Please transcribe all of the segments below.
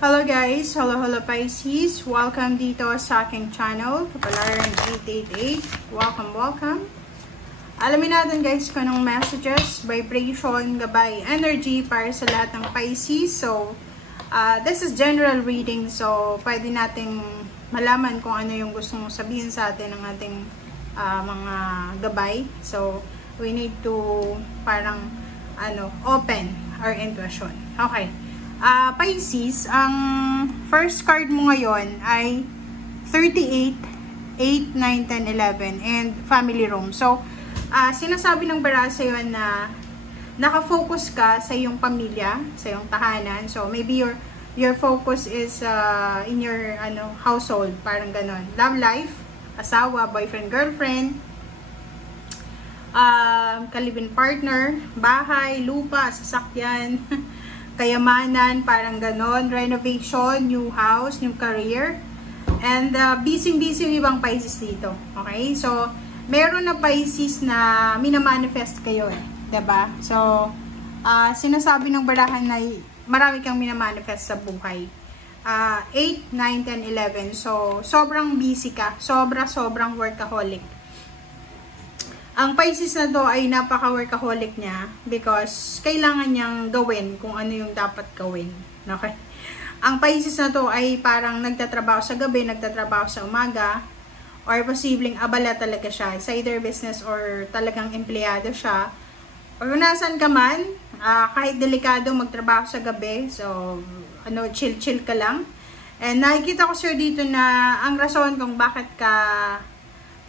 Hello guys! Hello Pisces! Welcome dito sa aking channel, Kapalaran 888. Welcome! Alamin natin guys kung anong messages, vibration, gabay, energy para sa lahat ng Pisces. So, this is general reading. So, pwede nating malaman kung ano yung gusto mong sabihin sa atin ng ating mga gabay. So, we need to parang open our intuition. Okay. Pisces, ang first card mo ngayon ay 38, 8, 9, 10, 11, and family room. So, sinasabi ng bara sa'yo na nakafocus ka sa iyong pamilya, sa iyong tahanan. So, maybe your focus is in your household, parang ganon. Love life, asawa, boyfriend, girlfriend, kalibin partner, bahay, lupa, sasakyan, kayamanan, parang ganon, renovation, new house, new career, and busy yung ibang Pisces dito. Okay? So, meron na Pisces na minamanifest kayo diba? So, sinasabi ng barahan na marami kang minamanifest sa buhay. 8, 9, 10, 11. So, sobrang busy ka. Sobrang workaholic. Ang Pisces na to ay napaka-workaholic niya because kailangan niyang gawin kung ano yung dapat gawin. Okay? Ang Pisces na to ay parang nagtatrabaho sa gabi, nagtatrabaho sa umaga, or posibleng abala talaga siya. It's either business or talagang empleyado siya. Or kung nasan ka man, kahit delikado magtrabaho sa gabi, so chill ka lang. And nakikita ko sir dito na ang rason kung bakit ka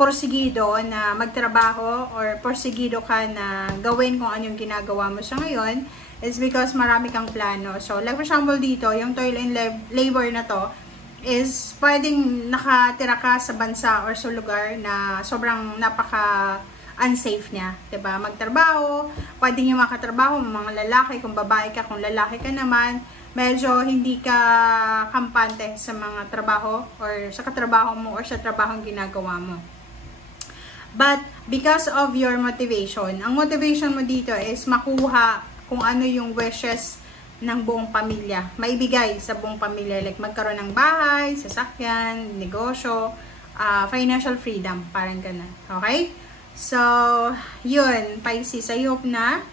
porsigido na magtrabaho or porsigido ka na gawin kung ano yung ginagawa mo sa ngayon is because marami kang plano. So, like for example dito, yung toil and labor na to is pwedeng nakatira ka sa bansa or sa lugar na sobrang napaka-unsafe niya. Diba? Magtrabaho, pwedeng yung makatrabaho, mga lalaki, kung babae ka, kung lalaki ka naman, medyo hindi ka kampante sa mga trabaho or sa katrabaho mo or sa trabahong ginagawa mo. But, because of your motivation, ang motivation mo dito is makuha kung ano yung wishes ng buong pamilya. Maibigay sa buong pamilya. Like, magkaroon ng bahay, sasakyan, negosyo, financial freedom. Parang ganun. Okay? So, yun. Pisces, I hope na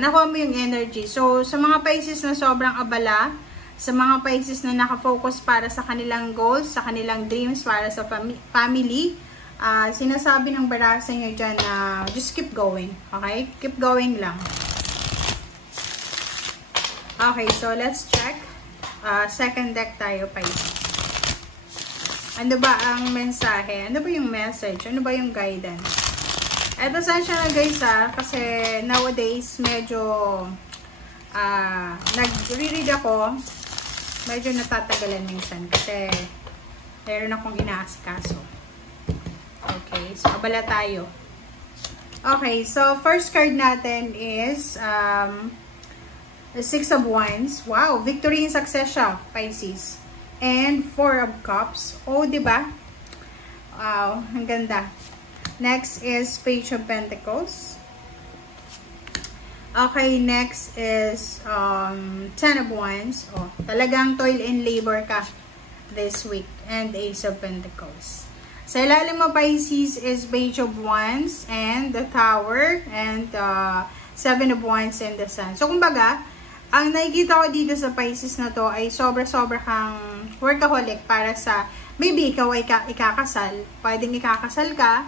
nakuha mo yung energy. So, sa mga Pisces na sobrang abala, sa mga Pisces na nakafocus para sa kanilang goals, sa kanilang dreams, para sa family, sinasabi ng barasa nyo dyan na just keep going. Okay? Keep going lang. Okay, so let's check. Second deck tayo, Pisces. Ano ba ang mensahe? Ano ba yung message? Ano ba yung guidance? Eto saan siya na guys kasi nowadays medyo nag-reread ako. Medyo natatagalan minsan kasi meron akong inaasikaso. Okay, so abala tayo. Okay, so first card natin is the Six of Wands. Wow, victory and success siya, Pisces. And Four of Cups. Oh, diba? Wow, ang ganda. Next is Page of Pentacles. Okay, next is Ten of Wands. Oh, talagang toil and labor ka this week. And Ace of Pentacles. Sa ilalim mo, Pisces, is Page of Wands and the Tower and Seven of Wands and the Sun. So, kumbaga, ang nakikita ko dito sa Pisces na to ay sobra-sobra kang workaholic para sa, maybe ikaw ay ikakasal, pwedeng ikakasal ka,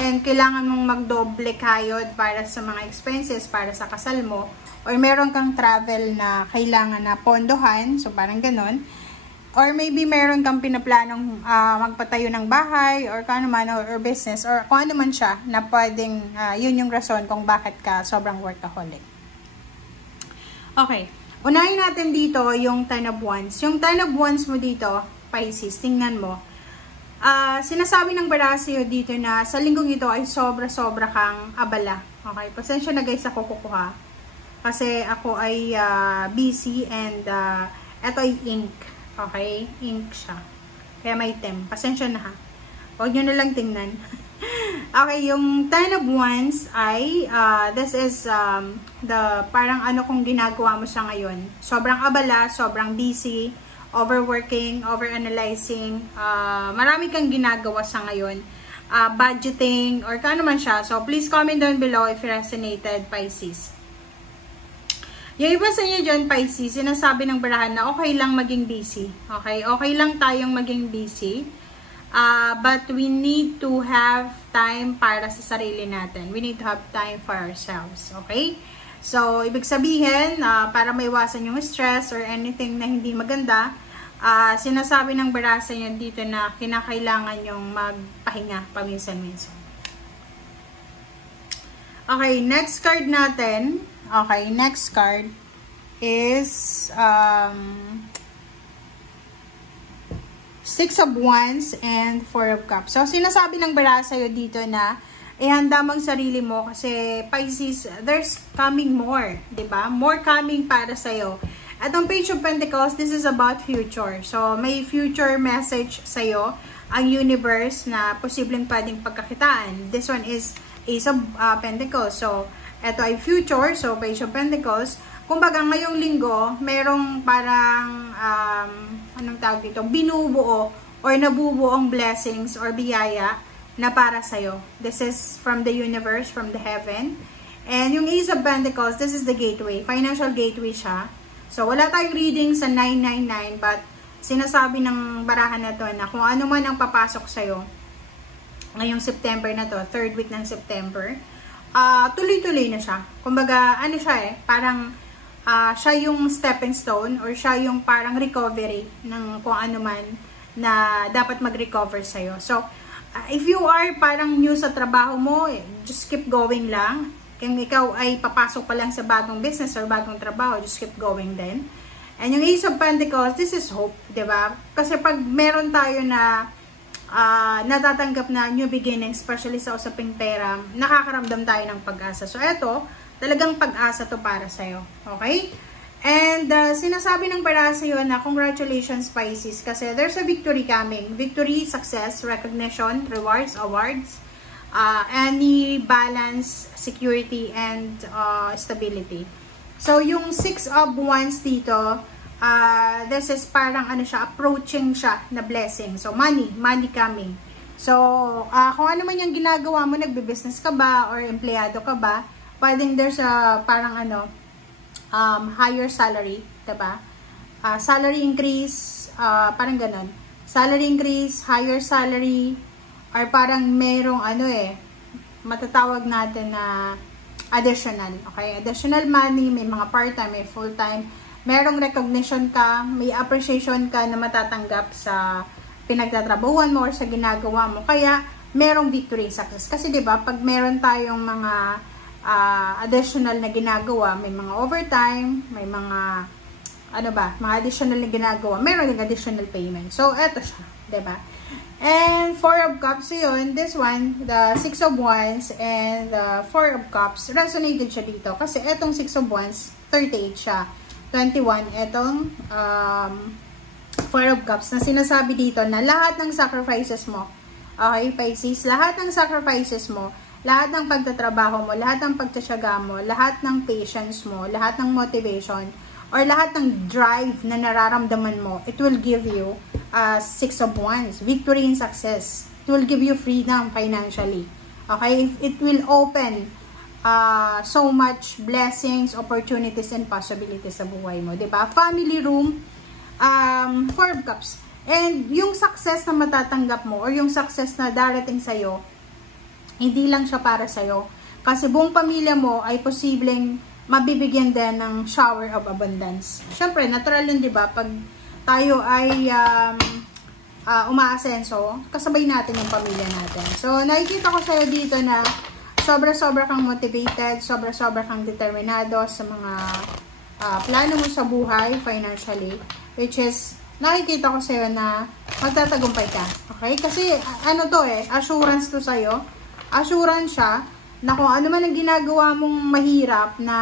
and kailangan mong magdoble kayod para sa mga expenses para sa kasal mo, or meron kang travel na kailangan na pondohan, so parang ganon. Or maybe meron kang pinaplanong magpatayo ng bahay or kung ano man or business or kung ano man siya na pwedeng yun yung rason kung bakit ka sobrang workaholic. Okay. Unahin natin dito yung Ten of Wands. Yung Ten of Wands mo dito, Pisces, tingnan mo. Sinasabi ng barasyo dito na sa linggong ito ay sobra-sobra kang abala. Okay. Pasensya na guys ako kukuha. Kasi ako ay busy and ito ay ink. Okay? Ink siya. Kaya may tem. Pasensya na ha. Huwag nyo na lang tingnan. Okay, yung 10 of Wands ay, this is parang ano kung ginagawa mo sa ngayon. Sobrang abala, sobrang busy, overworking, overanalyzing, marami kang ginagawa sa ngayon. Budgeting, or kano man siya. So, please comment down below if you resonated, Pisces. Yung iba sa inyo dyan, Pisces, sinasabi ng barahan na okay lang maging busy. Okay? Okay lang tayong maging busy. But we need to have time para sa sarili natin. We need to have time for ourselves. Okay? So, ibig sabihin, para maiwasan yung stress or anything na hindi maganda, sinasabi ng baraha sa inyo dito na kinakailangan yung magpahinga paminsan-minsan. Okay, next card natin. Okay, next card is 6 of Wands and 4 of Cups. So, sinasabi ng baraha sa'yo dito na ihanda mo ang sarili mo kasi Pisces, there's coming more, diba? More coming para sa'yo. At ang Page of Pentacles, this is about future. So, may future message sa'yo ang universe na posibleng pwedeng pagkakitaan. This one is Ace of Pentacles. So, ito ay future, so Page of Pentacles. Kumbaga, ngayong linggo, merong parang, anong tawag dito, binubuo or nabubuong blessings or biyaya na para sa'yo. This is from the universe, from the heaven. And yung Ace of Pentacles, this is the gateway. Financial gateway siya. So, wala tayong reading sa 999, but sinasabi ng barahan na to na kung ano man ang papasok sa'yo ngayong September na to, 3rd week ng September, tuloy-tuloy na siya. Kumbaga, ano siya parang siya yung stepping stone or siya yung parang recovery ng kung ano man na dapat mag-recover sa'yo. So, if you are parang new sa trabaho mo, just keep going lang. Kung ikaw ay papasok pa lang sa bagong business or bagong trabaho, just keep going din. And yung Ace of Pentacles, this is hope, diba? Kasi pag meron tayo na natatanggap na new beginning, especially sa usaping pera, nakakaramdam tayo ng pag-asa. So, eto, talagang pag-asa to para sa'yo. Okay? And, sinasabi ng baraha sa'yo na congratulations, Pisces, kasi there's a victory coming. Victory, success, recognition, rewards, awards, any balance, security, and stability. So, yung 6 of Wands dito, this is parang ano siya, approaching siya na blessing. So, money coming. So, kung ano man yung ginagawa mo, nagbe-business ka ba or empleyado ka ba, pwedeng there's a parang ano, higher salary, diba? Salary increase, parang ganon. Salary increase, higher salary, or parang merong ano matatawag natin na additional, okay? Additional money, may mga part-time, may full-time, merong recognition ka, may appreciation ka na matatanggap sa pinagtatrabahuan mo or sa ginagawa mo. Kaya, merong victory success. Kasi, di ba, pag meron tayong mga additional na ginagawa, may mga overtime, may mga, ano ba, mga additional na ginagawa, meron yung additional payment. So, eto siya, di ba? And 4 of Cups yun, this one, the 6 of Wands and the 4 of Cups, resonated siya dito. Kasi etong 6 of Wands, 38 siya. 21, etong 4 of Cups na sinasabi dito na lahat ng sacrifices mo, okay, Pisces, lahat ng sacrifices mo, lahat ng pagtatrabaho mo, lahat ng pagtsatsaga mo, lahat ng patience mo, lahat ng motivation, or lahat ng drive na nararamdaman mo, it will give you 6 of Wands, victory and success. It will give you freedom financially. Okay? It will open so much blessings, opportunities, and possibilities sa buhay mo. Diba? Family room, 4 of Cups. And yung success na matatanggap mo, or yung success na darating sa'yo, hindi lang siya para sa'yo. Kasi buong pamilya mo ay posibleng mabibigyan din ng shower of abundance. Siyempre, natural yun, diba? Pag tayo ay umaasenso, kasabay natin yung pamilya natin. So, nakikita ko sa'yo dito na sobra-sobra kang motivated, sobra-sobra kang determinado sa mga plano mo sa buhay, financially, which is, nakikita ko sa'yo na magtatagumpay ka. Okay? Kasi, ano to assurance to sa'yo. Assurance siya na kung ano man ang ginagawa mong mahirap na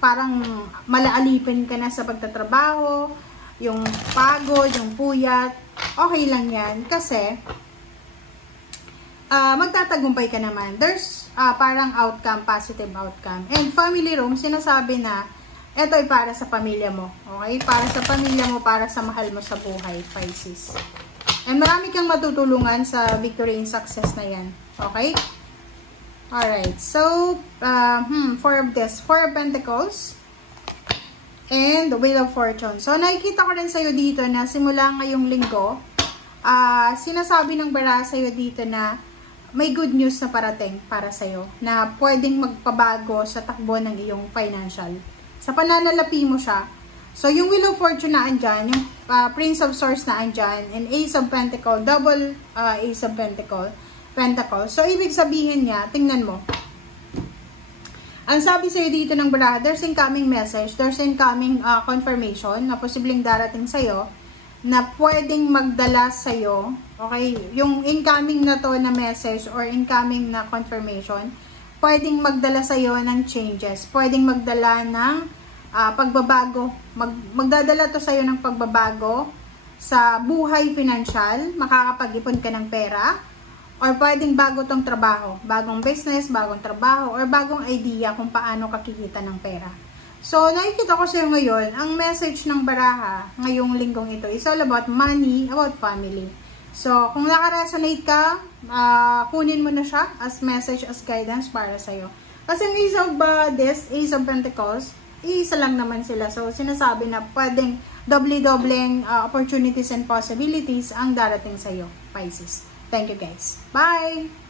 parang malaalipin ka na sa pagtatrabaho, yung pagod, yung puyat, okay lang yan. Kasi, magtatagumpay ka naman. There's parang outcome, positive outcome. And family room, sinasabi na ito ay para sa pamilya mo. Okay? Para sa pamilya mo, para sa mahal mo sa buhay, Pisces. And marami kang matutulungan sa victory and success na yan. Okay? Alright. So, Four of Pentacles and the Wheel of Fortune. So, nakikita ko rin sa'yo dito na simula ngayong linggo, sinasabi ng bara sa'yo dito na may good news na parating para sa'yo na pwedeng magpabago sa takbo ng iyong financial. Sa pananalapi mo siya. So, yung Wheel of Fortune na andyan, yung Prince of Swords na andyan, and Ace of Pentacles, double Ace of Pentacles. So, ibig sabihin niya, tingnan mo. Ang sabi sa'yo dito ng baraha, there's incoming message, there's incoming confirmation na posibleng darating sa'yo, na pwedeng magdala sa'yo, okay, yung incoming na to na message or incoming na confirmation, pwedeng magdala sa'yo ng changes, pwedeng magdala ng pagbabago, magdadala to sa'yo ng pagbabago sa buhay financial, makakapag-ipon ka ng pera, or pwedeng bago tong trabaho, bagong business, bagong trabaho, or bagong idea kung paano kakikita ng pera. So, nakikita ko sa'yo ngayon, ang message ng baraha ngayong linggong ito is all about money, about family. So, kung nakaresonate ka, kunin mo na siya as message, as guidance para sa'yo. Kasi yung Ace of Pentacles, isa lang naman sila. So, sinasabi na pwedeng doble-dobleng opportunities and possibilities ang darating sa'yo, Pisces. Thank you guys. Bye!